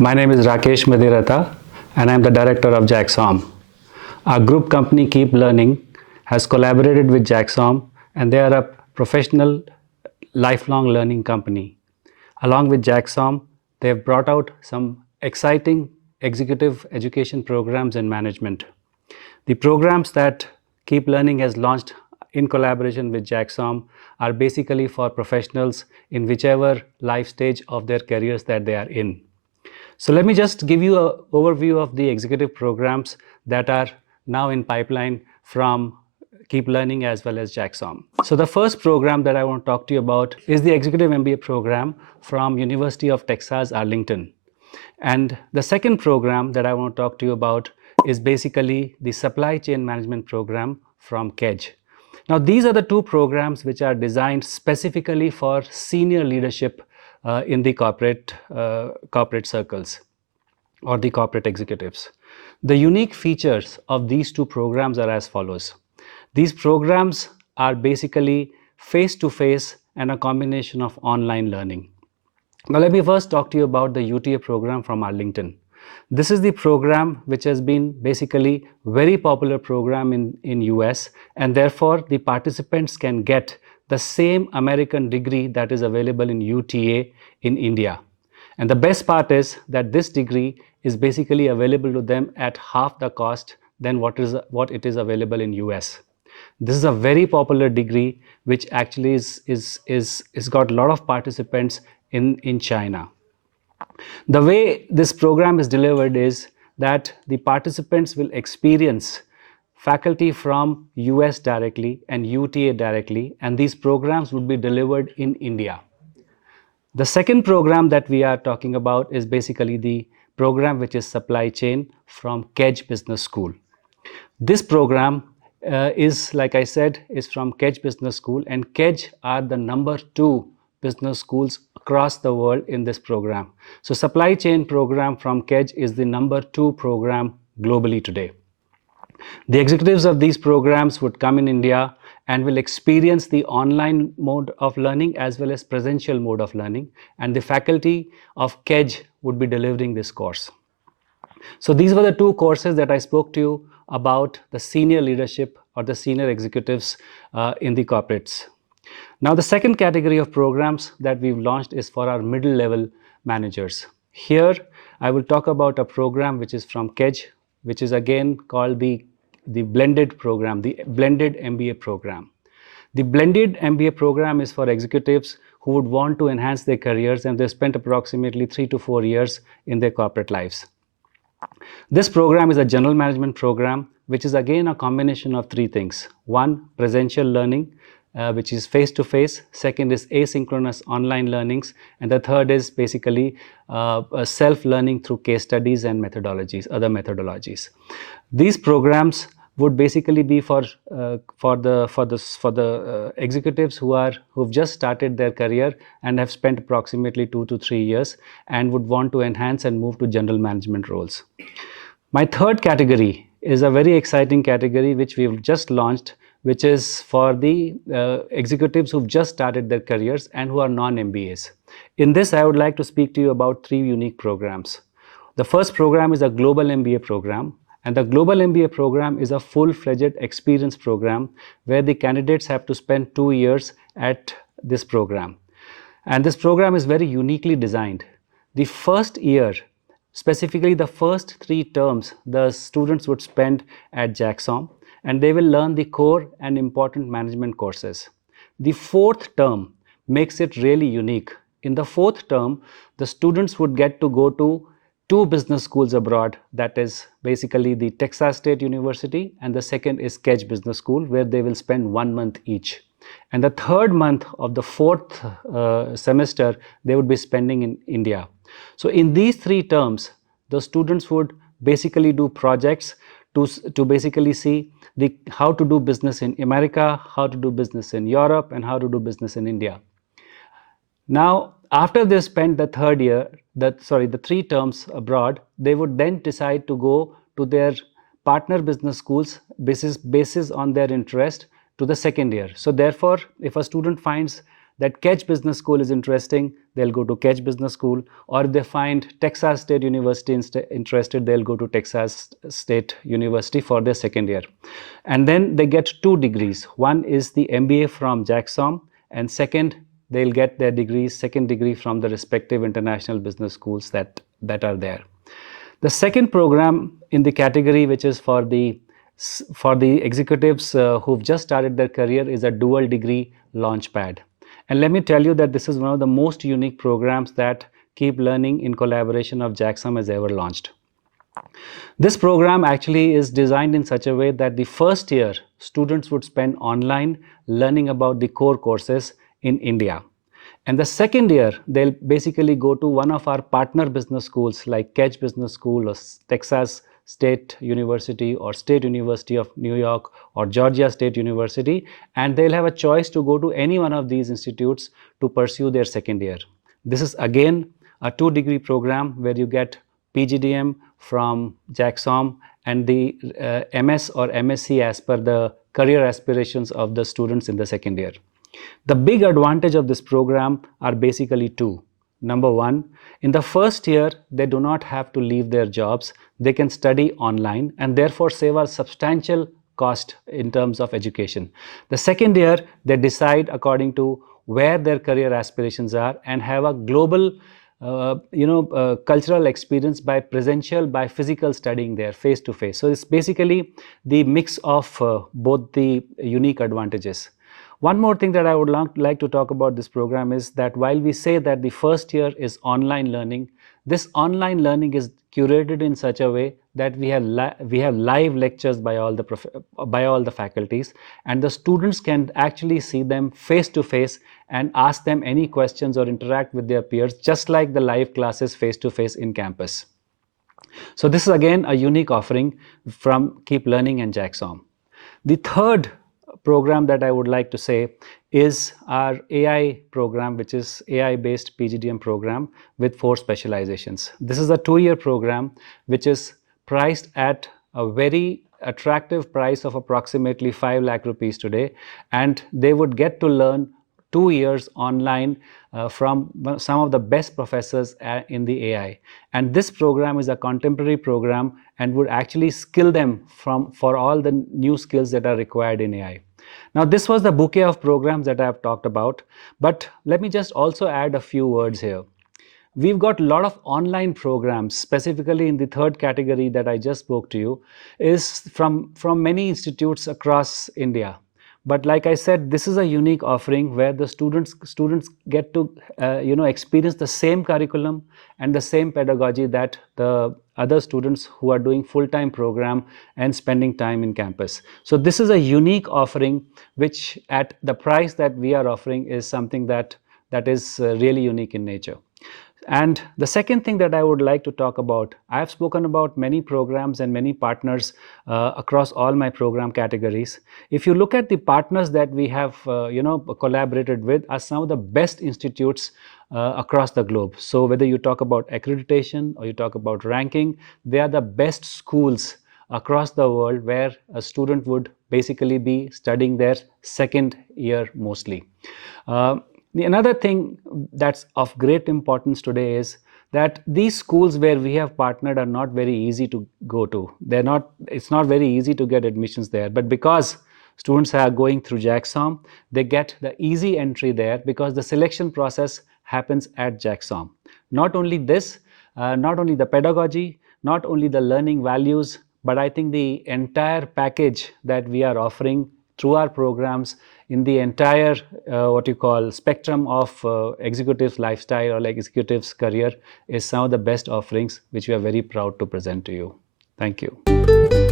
My name is Rakesh Madirata and I am the director of JAGSoM. Our group company Keep Learning has collaborated with JAGSoM and they are a professional lifelong learning company. Along with JAGSoM, they have brought out some exciting executive education programs in management. The programs that Keep Learning has launched in collaboration with JAGSoM are basically for professionals in whichever life stage of their careers that they are in. So let me just give you an overview of the executive programs that are now in pipeline from Keep Learning as well as JAGSoM. So the first program that I want to talk to you about is the Executive MBA program from University of Texas, Arlington. And the second program that I want to talk to you about is basically the Supply Chain Management program from KEDGE. Now these are the two programs which are designed specifically for senior leadership in the corporate circles or the corporate executives. The unique features of these two programs are as follows. These programs are basically face-to-face and a combination of online learning. Now let me first talk to you about the UTA program from Arlington. This is the program which has been basically very popular program in US, and therefore the participants can get the same American degree that is available in UTA in India. And the best part is that this degree is basically available to them at half the cost than what it is available in US. This is a very popular degree which actually is got a lot of participants in China. The way this program is delivered is that the participants will experience faculty from US directly and UTA directly, and these programs would be delivered in India. The second program that we are talking about is basically the program which is Supply Chain from KEDGE Business School. This program is, like I said, is from KEDGE Business School, and KEDGE are the #2 business schools across the world in this program. So Supply Chain program from KEDGE is the #2 program globally today. The executives of these programs would come in India and will experience the online mode of learning as well as presential mode of learning, and the faculty of KEDGE would be delivering this course. So these were the two courses that I spoke to you about the senior leadership or the senior executives in the corporates. Now the second category of programs that we've launched is for our middle level managers. Here I will talk about a program which is from KEDGE, which is again called the blended program, the blended MBA program. The blended MBA program is for executives who would want to enhance their careers and they've spent approximately 3 to 4 years in their corporate lives. This program is a general management program which is again a combination of three things. One, presential learning, which is face-to-face. Second is asynchronous online learnings. And the third is basically self-learning through case studies and methodologies, other methodologies. These programs would basically be for the executives who've just started their career and have spent approximately 2 to 3 years and would want to enhance and move to general management roles. My third category is a very exciting category which we've just launched, which is for the executives who've just started their careers and who are non-MBAs. In this, I would like to speak to you about 3 unique programs. The first program is a global MBA program, and the global MBA program is a full-fledged experience program where the candidates have to spend 2 years at this program. And this program is very uniquely designed. The first year, specifically the first 3 terms, the students would spend at JAGSoM, and they will learn the core and important management courses. The 4th term makes it really unique. In the 4th term, the students would get to go to 2 business schools abroad, that is basically the Texas State University, and the second is KEDGE Business School, where they will spend 1 month each. And the 3rd month of the 4th semester, they would be spending in India. So in these 3 terms, the students would basically do projects to basically see how to do business in America, how to do business in Europe, and how to do business in India. Now, after they spent the 3 terms abroad, they would then decide to go to their partner business schools basis on their interest to the 2nd year. So therefore, if a student finds that KEDGE Business School is interesting, they'll go to Kedge Business School, or if they find Texas State University interested, they'll go to Texas State University for their second year. And then they get 2 degrees. One is the MBA from JAGSoM, and second, they'll get their degrees, second degree from the respective international business schools that are there. The second program in the category, which is for the executives who've just started their career, is a dual degree launchpad. And let me tell you that this is one of the most unique programs that Keep Learning in collaboration of JAGSoM has ever launched. This program actually is designed in such a way that the first year students would spend online learning about the core courses in India. And the second year, they'll basically go to one of our partner business schools like Kedge Business School or Texas State University or State University of New York or Georgia State University, and they'll have a choice to go to any one of these institutes to pursue their second year. This is again a 2-degree program where you get pgdm from JAGSoM and the MS or MSc as per the career aspirations of the students in the second year. The big advantage of this program are basically 2. Number 1, in the first year, they do not have to leave their jobs. They can study online and therefore save a substantial cost in terms of education. The second year, they decide according to where their career aspirations are and have a global cultural experience by physical studying there face to face. So it's basically the mix of both the unique advantages. One more thing that I would like to talk about this program is that while we say that the first year is online learning, this online learning is curated in such a way that we have live lectures by all the faculties, and the students can actually see them face to face and ask them any questions or interact with their peers just like the live classes face to face in campus. So this is again a unique offering from Keep Learning and JAGSoM. The third program that I would like to say is our AI program, which is AI-based PGDM program with 4 specializations. This is a 2-year program which is priced at a very attractive price of approximately 5 lakh rupees today, and they would get to learn 2 years online from some of the best professors in the AI. And this program is a contemporary program and would actually skill them for all the new skills that are required in AI. Now, this was the bouquet of programs that I have talked about, but let me just also add a few words here. We've got a lot of online programs, specifically in the third category that I just spoke to you, is from many institutes across India. But like I said, this is a unique offering where the students get to experience the same curriculum and the same pedagogy that the other students who are doing full-time program and spending time in campus. So this is a unique offering which at the price that we are offering is something that is really unique in nature. And the second thing that I would like to talk about, I have spoken about many programs and many partners across all my program categories. If you look at the partners that we have collaborated with are some of the best institutes across the globe. So whether you talk about accreditation or you talk about ranking, they are the best schools across the world where a student would basically be studying their second year mostly. Another thing that's of great importance today is that these schools where we have partnered are not very easy to go to. It's not very easy to get admissions there, but because students are going through JAGSoM, they get the easy entry there because the selection process happens at JAGSoM. Not only this, not only the pedagogy, not only the learning values, but I think the entire package that we are offering through our programs in the entire spectrum of executives lifestyle or like executives career is some of the best offerings which we are very proud to present to you. Thank you.